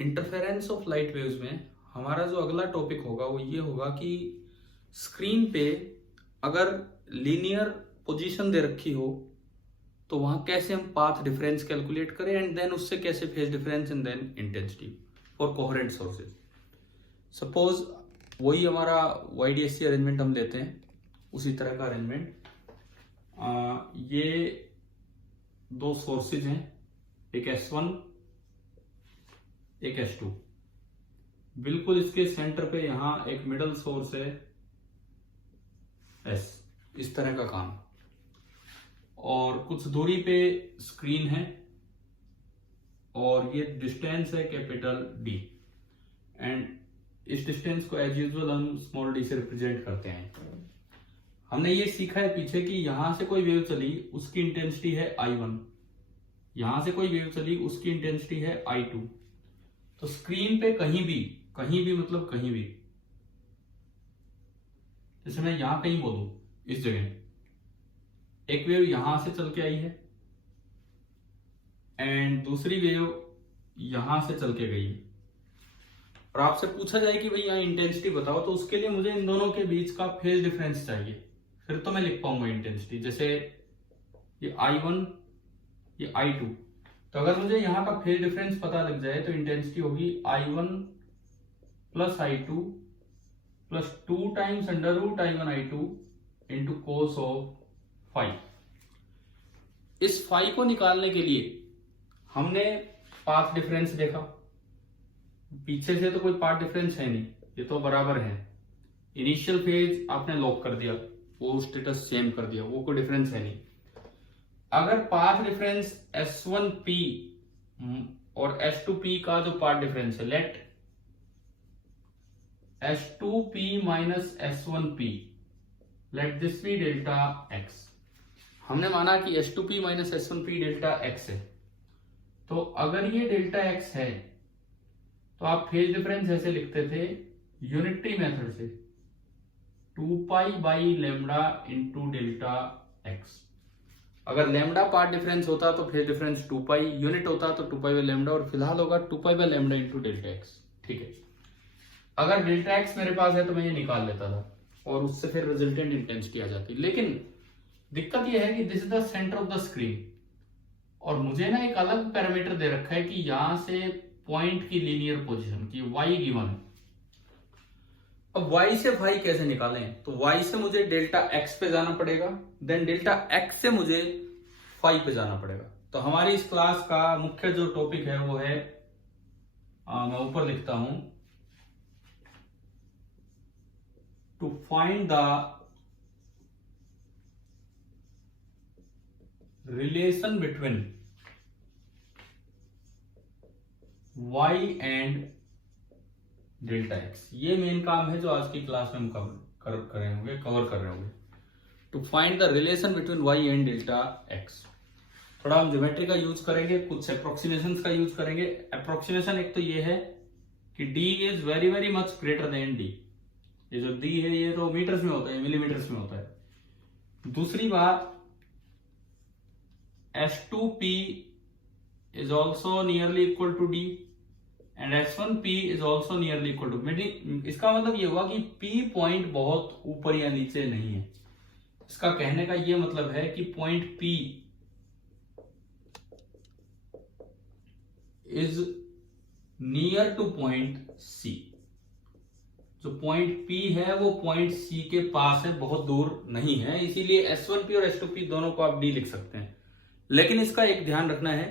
Interference of light waves में हमारा जो अगला टॉपिक होगा वो ये होगा कि स्क्रीन पे अगर लीनियर पोजीशन दे रखी हो तो वहां कैसे हम पाथ डिफरेंस कैलकुलेट करें एंड देन उससे कैसे phase difference and then intensity for coherent sources. Suppose वही हमारा YDSC अरेंजमेंट हम लेते हैं, उसी तरह का अरेंजमेंट। ये दो सोर्सेज हैं, एक S1 एक S2। बिल्कुल इसके सेंटर पे यहां एक मिडल सोर्स है S, इस तरह का काम। और कुछ दूरी पे स्क्रीन है और ये डिस्टेंस है कैपिटल D एंड इस डिस्टेंस को एज यूजुअल हम स्मॉल d से रिप्रेजेंट करते हैं। हमने ये सीखा है पीछे कि यहां से कोई वेव चली उसकी इंटेंसिटी है I1, यहां से कोई वेव चली उसकी इंटेंसिटी है I2। तो स्क्रीन पे कहीं भी मतलब कहीं भी, जैसे मैं यहां कहीं बोलूं इस जगह एक वेव यहां से चल के आई है एंड दूसरी वेव यहां से चल के गई है और आपसे पूछा जाए कि भाई यहाँ इंटेंसिटी बताओ, तो उसके लिए मुझे इन दोनों के बीच का फेज डिफरेंस चाहिए, फिर तो मैं लिख पाऊंगा इंटेंसिटी। जैसे ये I1 ये I2, तो अगर मुझे यहाँ का फेज डिफरेंस पता लग जाए तो इंटेंसिटी होगी I1 plus I2 plus 2 times under root I1 I2 into cos of phi. इस फाइव को निकालने के लिए हमने पाथ डिफरेंस देखा, पीछे से तो कोई पाथ डिफरेंस है नहीं, ये तो बराबर है। इनिशियल फेज आपने लॉक कर दिया, वो स्टेटस सेम कर दिया, वो कोई डिफरेंस है नहीं। अगर पाथ डिफरेंस S1P और S2P का जो पाथ डिफरेंस है, let S2P minus S1P, let this be delta x। हमने माना कि S2P minus S1P delta x है, तो अगर ये डेल्टा x है तो आप फेज डिफरेंस ऐसे लिखते थे यूनिटरी मेथड से, 2 pi by lambda into delta x। अगर लेमडा पार्ट डिफरेंस होता तो फेज डिफरेंस 2 पाई, यूनिट होता तो 2 पाई बाई लेमडा, और फिलहाल होगा 2 pi by lambda into delta x। ठीक है, अगर डेल्टा x मेरे पास है तो मैं ये निकाल लेता था और उससे फिर रिजल्टेंट इंटेंसिटी आ जाती। लेकिन दिक्कत ये है कि this is the centre of the screen और मुझे ना एक अलग पैरामीटर दे रखा है कि यहां से पॉइंट की लीनियर पोजीशन की y गिवन है। अब y से फाई कैसे निकालें, तो y से मुझे डेल्टा x पे जाना पड़ेगा, देन डेल्टा x से मुझे फाई पे जाना पड़ेगा। तो हमारी इस क्लास का मुख्य जो टॉपिक है वो है, मैं ऊपर लिखता हूं, to find the relation between y and delta x। ये मेन काम है जो आज की क्लास में हम कवर कर रहे होंगे, to find the relation between y and delta x। थोड़ा हम ज्योमेट्री का यूज करेंगे, कुछ अप्रोक्सीमेशंस का यूज करेंगे। अप्रोक्सीमेशन एक तो ये है कि d is very very much greater than d। ये जो d है ये तो मीटर्स में होता है, मिलीमीटर्स में होता है। दूसरी बात, S2P is also nearly equal to D and S1P is also nearly equal to। इसका मतलब ये हुआ कि P पॉइंट बहुत ऊपर या नीचे नहीं है। इसका कहने का ये मतलब है कि point P is near to point C। जो पॉइंट P है वो पॉइंट C के पास है, बहुत दूर नहीं है, इसीलिए S1P और S2P दोनों को आप D लिख सकते हैं। लेकिन इसका एक ध्यान रखना है,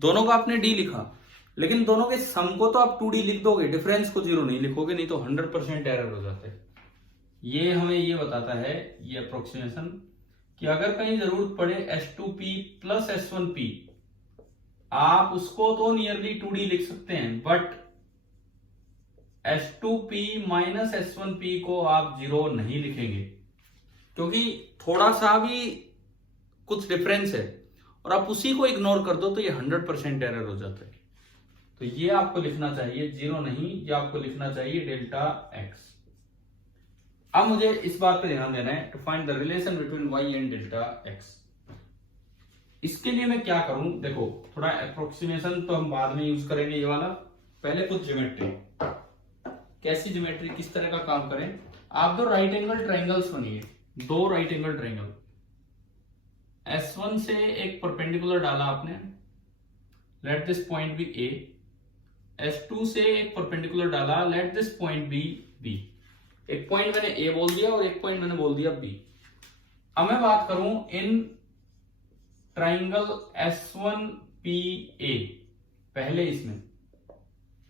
दोनों का आपने D लिखा, लेकिन दोनों के सम को तो आप 2D लिख दोगे, डिफरेंस को 0 नहीं लिखोगे, नहीं तो 100% एरर हो जाता है। ये हमें ये बताता है ये अप्रोक्सीमेशन कि अगर कहीं जरूरत पड़े S2P प्लस S1P, आप उसको तो नियरली 2D लिख सकते हैं, बट S2P माइनस S1P को आप 0 नहीं लिखेंगे, क्योंकि थोड़ा सा भी कुछ डिफरेंस है और आप उसी को इग्नोर कर दो तो ये 100% एरर हो जाता है। तो ये आपको लिखना चाहिए 0 नहीं, ये आपको लिखना चाहिए डेल्टा x। अब मुझे इस बात पे ध्यान देना है, to find the relation between y and delta x। इसके लिए मैं क्या करूं, देखो थोड़ा अप्रोक्सीमेशन तो हम बाद में यूज करेंगे ये वाला, पहले कुछ ज्योमेट्री, कैसी ज्योमेट्री, किस तरह का काम करें। आप दो राइट एंगल ट्रायंगल्स बनिए, दो राइट एंगल ट्रायंगल, S1 से एक परपेंडिकुलर डाला आपने, let this point be A, S2 से एक परपेंडिकुलर डाला, let this point be B। एक पॉइंट मैंने A बोल दिया और एक पॉइंट मैंने बोल दिया B। अब मैं बात करूं इन ट्राइंगल S1PA, पहले इसमें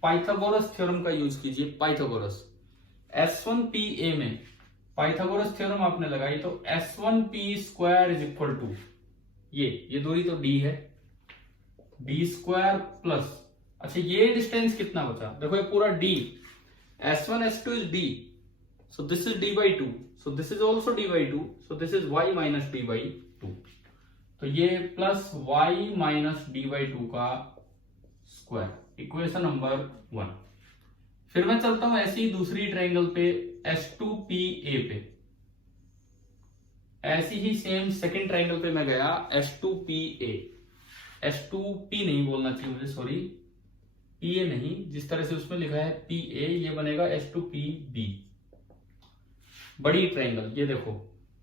पाइथागोरस थ्योरम का यूज कीजिए। पाइथागोरस S1PA में पाइथागोरस थ्योरम आपने लगाई तो S1P² इज इक्वल टू ये दूरी तो D है, D² प्लस, अच्छा ये डिस्टेंस कितना बचा, देखो ये पूरा D, S1 S2 is D, so this is D by 2, so this is also D by 2, so this is y minus D by 2, तो ये plus y minus D by 2 का स्क्वायर, इक्वेशन नंबर 1। फिर मैं चलता हूं ऐसी दूसरी triangle पे S2PA पे, ऐसी ही सेम सेकंड ट्रायंगल पे मैं गया S2PA, S2P नहीं बोलना चाहिए मुझे, सॉरी PA नहीं, जिस तरह से उसमें लिखा है PA, ये बनेगा S2PB, बड़ी ट्रायंगल। ये देखो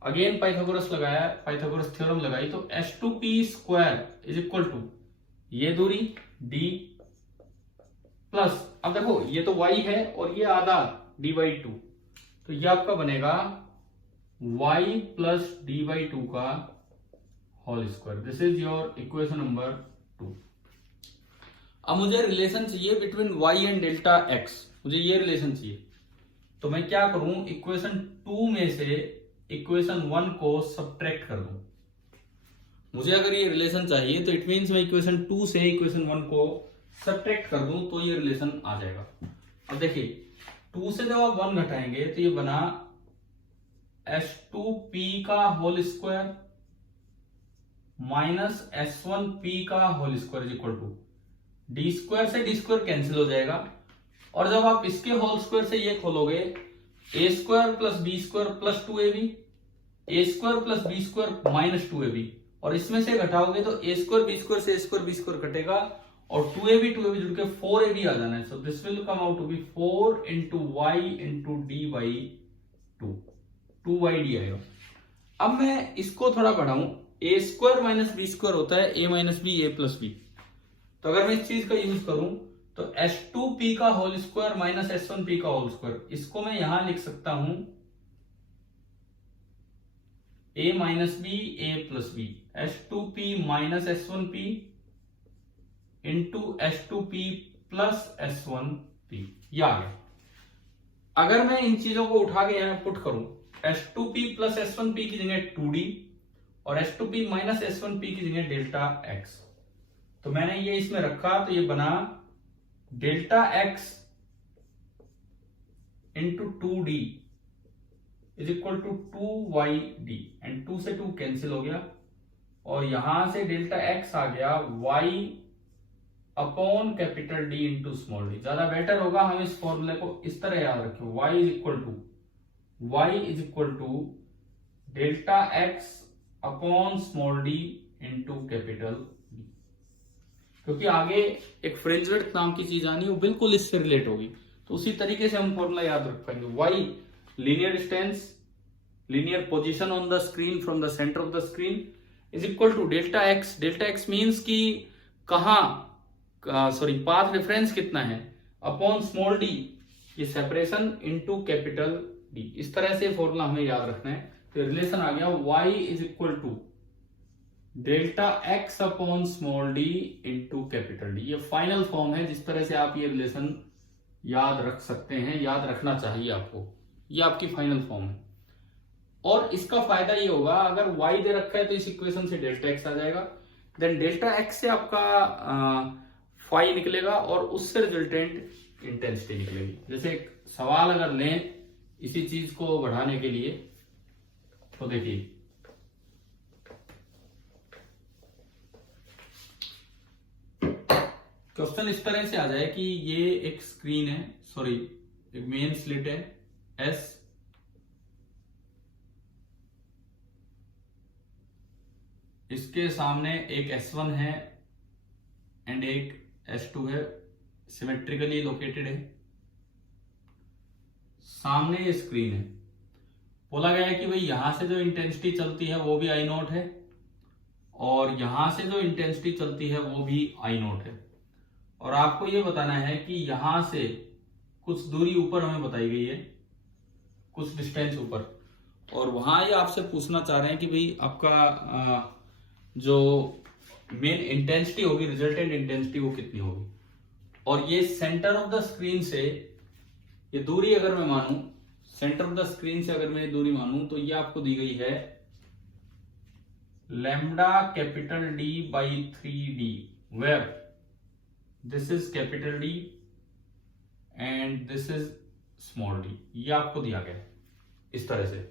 अगेन पाइथागोरस लगाया, पाइथागोरस थ्योरम लगाई तो S2P² इज इक्वल टू ये दूरी D प्लस, अब देखो ये तो y है और ये आधा D by 2, तो ये आपका बनेगा y प्लस D by 2 का whole square. This is your equation number 2। अब मुझे रिलेशन चाहिए between y and delta x, मुझे ये रिलेशन चाहिए, तो मैं क्या करूं, इक्वेशन 2 में से इक्वेशन 1 को सब्ट्रैक्ट कर दूं। मुझे अगर ये रिलेशन चाहिए तो इट मींस मैं इक्वेशन 2 से इक्वेशन 1 को सब्ट्रैक्ट कर दूं तो ये रिलेशन आ जाएगा। अब देखिए 2 से जब आप 1 घटाएंगे तो ये बना S2P का होल स्क्वायर माइनस S1P का whole square is equal to D² से D² कैंसिल हो जाएगा, और जब आप इसके होल स्क्वायर से ये खोलोगे A² plus B² plus 2AB, A² plus B² minus 2AB, और इसमें से घटाओगे तो A² B² से A² B² कटेगा और 2AB जुड़ के 4AB आ जाना है। So this will come out to be 4 into y into d by 2y आएगा। अब मैं इसको थोड़ा बढ़ाऊं, A² माइनस B² होता है A minus B A plus B, तो अगर मैं इस चीज का यूज करूं तो S2P का होल स्क्वायर माइनस S1P का होल स्क्वायर, इसको मैं यहां लिख सकता हूं A minus B A plus B, S2P minus S1P into S2P plus S1P, ये आ गया। अगर मैं इन चीजों को उठा के यहां पुट करूं, S2P प्लस S1P की जगह 2D और S2P माइनस S1P की जगह डेल्टा x, तो मैंने ये इसमें रखा तो ये बना delta x into 2D is equal to 2YD, and 2 से 2 कैंसिल हो गया और यहां से डेल्टा x आ गया y upon capital D into small d। ज्यादा बेटर होगा हम इस फॉर्मूले को इस तरह याद रखें, y is equal to delta x upon small d into capital D, क्योंकि आगे एक फ्रिंज विड्थ नाम की चीज आनी है, वो बिल्कुल इससे रिलेट होगी, तो उसी तरीके से हम फॉर्मूला याद रख पाएंगे। y linear distance, linear position on the screen from the centre of the screen is equal to delta x means की कहां, सॉरी पाथ डिफरेंस कितना है, अपॉन स्मॉल d ये सेपरेशन इनटू कैपिटल D। इस तरह से फॉर्मूला हमें याद रखना है। तो रिलेशन आ गया y is equal to delta x upon small d into capital D। ये फाइनल फॉर्म है जिस तरह से आप ये रिलेशन याद रख सकते हैं, याद रखना चाहिए आपको, ये आपकी फाइनल फॉर्म है। और इसका फायदा ये होगा, अगर y दे रखा है तो इस इक्वेशन से डेल्टा x आ जाएगा, देन डेल्टा x से आपका फाई निकलेगा और उससे रिजल्टेंट इंटेंसिटी निकलेगी। जैसे एक सवाल अगर लें इसी चीज को बढ़ाने के लिए, तो देखिए क्वेश्चन इस तरह से आ जाए कि ये एक स्क्रीन है, सॉरी एक मेन स्लिट है S, इसके सामने एक S1 है एंड एक S2 है, सिमेट्रिकली लोकेटेड है, सामने स्क्रीन है। बोला गया है कि भाई यहां से जो इंटेंसिटी चलती है वो भी आई नोट है और यहां से जो इंटेंसिटी चलती है वो भी आई नोट है। और आपको ये बताना है कि यहां से कुछ दूरी ऊपर हमें बताई गई है, कुछ डिस्टेंस ऊपर, और वहां ये आपसे पूछना चाह रहे हैं कि भाई आपका जो मेन इंटेंसिटी होगी, रिजल्टेंट इंटेंसिटी, वो कितनी होगी। और ये सेंटर ऑफ द स्क्रीन से ये दूरी अगर मैं मानूं, सेंटर ऑफ द स्क्रीन से अगर मैं ये दूरी मानूं तो ये आपको दी गई है lambda capital D by 3D, where this is capital D and this is small d। ये आपको दिया गया है इस तरह से।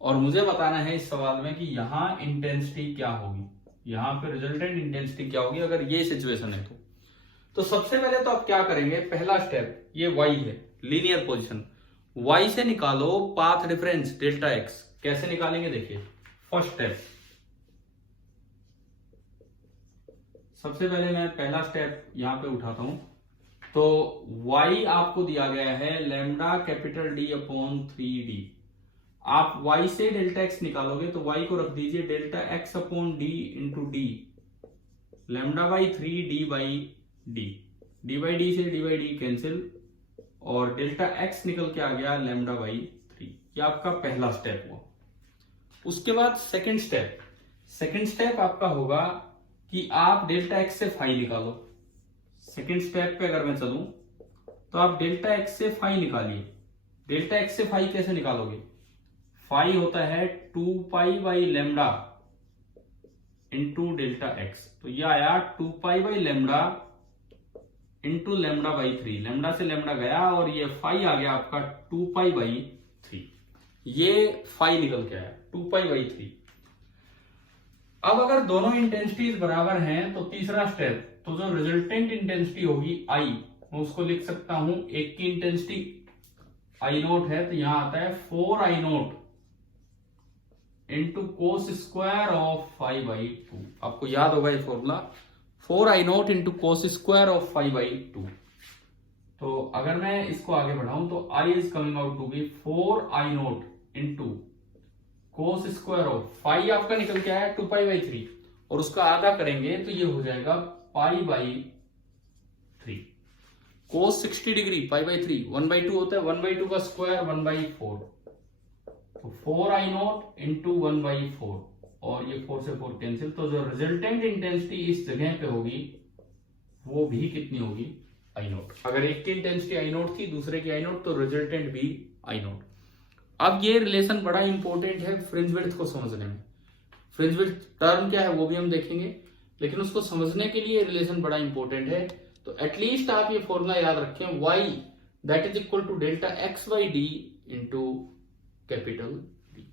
और मुझे बताना है इस सवाल में कि यहां इंटेंसिटी क्या होगी, यहां पे रिजल्टेंट इंटेंसिटी क्या होगी अगर ये सिचुएशन है तो सबसे पहले तो आप क्या करेंगे, पहला स्टेप, ये y है, लीनियर पोजीशन, y से निकालो पाथ डिफरेंस डेल्टा x। कैसे निकालेंगे देखिए, फर्स्ट स्टेप, सबसे पहले मैं पहला स्टेप यहां पे उठाता हूं। तो y आपको दिया गया है lambda capital D upon 3D। आप y से डेल्टा x निकालोगे तो y को रख दीजिए delta x upon d into D, lambda by 3D by D, D by D से डी बाई डी कैंसिल, और डेल्टा x निकल के आ गया लैम्डा बाई 3। ये आपका पहला स्टेप हुआ। उसके बाद सेकंड स्टेप आपका होगा कि आप डेल्टा x से फाई निकालो। सेकंड स्टेप पे अगर मैं चलूं तो आप डेल्टा x से फाई निकालिए। डेल्टा x से फाई कैसे निकालोगे, फाई होता है 2 pi by lambda into delta x, तो ये आया 2 pi by lambda into lambda by 3, lambda से लैम्डा गया और ये फाई आ गया आपका 2 पाई बाई 3। ये फाई निकल के आया 2 पाई बाई 3। अब अगर दोनों इंटेंसिटीज बराबर हैं तो तीसरा स्टेप, तो जो रिजल्टेंट इंटेंसिटी होगी I, मैं उसको लिख सकता हूं, एक की इंटेंसिटी आई नोट है तो यहां आता है 4 I naught into cos square of 5 by 2। आपको याद होगा ये formula, 4 I naught into cos square of 5 by 2। तो अगर मैं इसको आगे बढ़ाऊं तो I is coming out to be 4 I naught into cos square of 5 आपका निकल के आया 2 पाई बाई 3, और उसका आधा करेंगे तो ये हो जाएगा pi by 3। Cos 60 degree pi by 3 1 by 2 होता है, 1 बाई 2 का स्क्वायर 1 बाई 4, तो 4 आई नोट इंटू 1 बाई 4, और ये 4 से 4 कैंसिल। तो जो रिजल्टेंट इंटेंसिटी इस जगह पे होगी वो भी कितनी होगी, आई नोट। अगर एक की इंटेंसिटी आई नोट थी, दूसरे की आई नोट, तो रिजल्टेंट भी आई नोट। अब ये रिलेशन बड़ा इंपॉर्टेंट है फ्रिंज विड्थ को समझने में। फ्रिंज विड्थ टर्म क्या है वो भी हम देखेंगे, लेकिन उसको समझने के लिए रिलेशन बड़ा इंपॉर्टेंट है। तो एटलीस्ट आप ये फॉर्मूला याद रखें, y that is equal to delta x by d into capital D।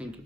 Thank you.